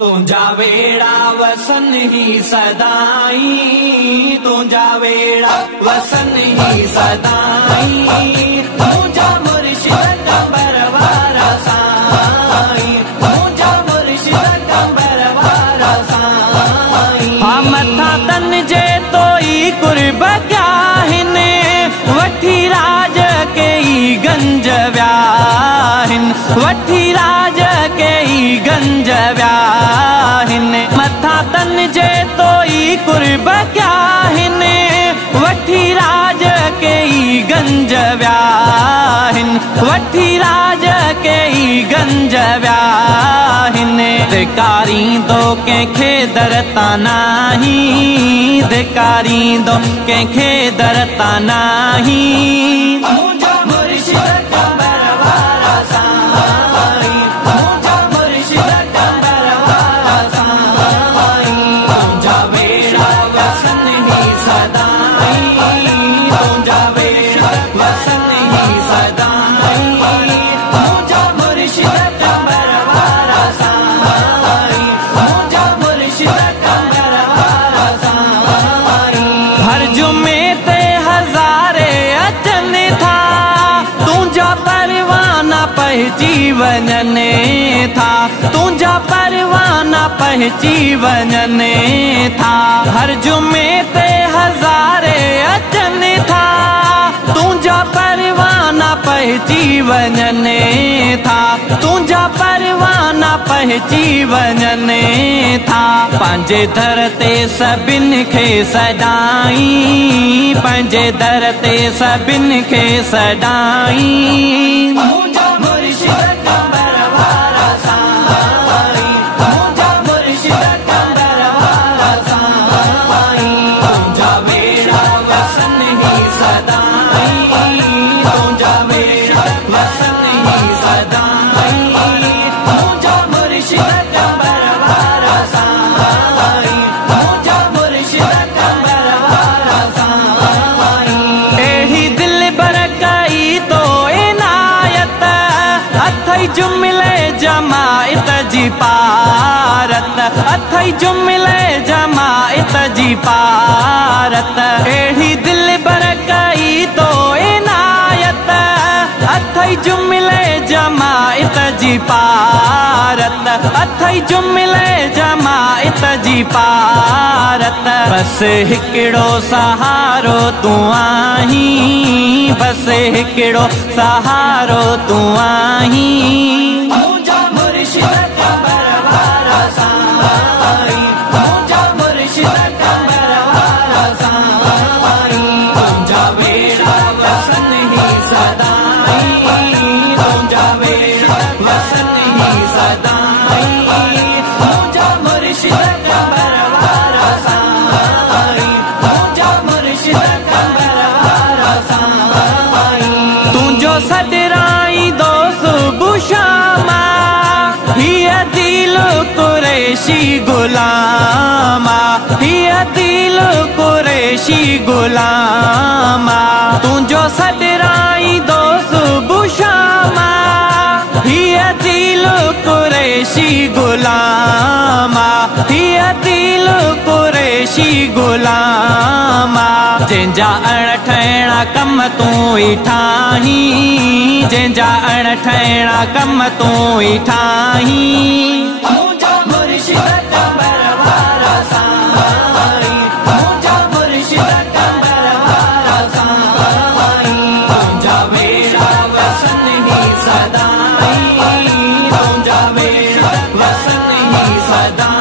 तुझा वेड़ा वसन ही सदाई, तुझा वेड़ा वसन ही सदाई, मुझा मुर्शिद कंबरवारा साई, मुझा मुर्शिद कंबरवारा साई। हम था तन जे तो ई कुर्ब क्याहिन, वठी राज के ई गंज व्याहिन, वठी राज के ई गंज व्याहिन। मथा तन जे तो ई कुर्ब क्याहिन, वठी राज के ई गंज व्याहिन, वठी राज के ई गंज व्याहिन। धिकारी दो कंहिंखे दरता नाही, धिकारी दो कंहिंखे दरता नाही। मुझा मुर्शिद कंबरवारा साई, मुझा मुर्शिद कंबरवारा साई। तुझा वेड़ा वसन ही सदाई, तुझा वेड़ा वसन ही सदाई, मुझा मुर्शिद कंबरवारा साई, मुझा मुर्शिद कंबरवारा साई। हर जुमे ते हज़ारे अचन था, तुझा परवाना पहुंची वञने था, तुझा परवाना पहुंची वञने था। हर जुमे ते हज़ारे अचन था, तुझा परवाना पहुंची वञने था, तुझा परवाना पहुंची वञने था। पंहिंजे दर ते सभिनि खे सॾाई, पंहिंजे दर ते सभिनि खे सॾाई। मुझा मुर्शिद कंबरवारा साई, मुझा मुर्शिद कंबरवारा साई। तुझा वेड़ा वसन ही सदाई, तुझा वेड़ा वसन ही सदाई, मुझा मुर्शिद कंबरवारा साई, मुझा मुर्शिद कंबरवारा साई। एही दिल बरकाई तो इनायत, अथई जुमिले जमायत जी पारत, अथई जुमिले जमायत जी पारत। एही दिल बरकाई तो इनायत, अथई जुमिले जमायत जी पारत, अथई जुमिले जमायत जी पारत। बस हिकिड़ो सहारो तू आहीं, बस हिकिड़ो सहारो तू आहीं। मुझा मुर्शिद कंबरवारा साई, मुझा मुर्शिद कंबरवारा साई। तुझा वेड़ा वसन ही सदाई, तुझा वेड़ा वसन ही सदाई, मुझा मुर्शिद कंबरवारा साई, मुझा मुर्शिद कंबरवारा साई। तुझो सदराई दो सुबह शामा, हिया दिल कुरैशी गुलामा, हिया दिल कुरैशी गुलामा। तुझो सदराई दो सुबह शामा, हिया दिल कुरैशी गुलामा, हिया दिल कुरैशी गुलामा। जंहिंजा अणठहिणा कम तूं ई ठाहीं, जंहिंजा अणठहिणा कम तूं ई ठाहीं। मुझा मुर्शिद कंबरवारा साई, मुझा मुर्शिद कंबरवारा साई। तुझा वेड़ा वसन ही सदाई, तुझा वेड़ा वसन ही सदाई।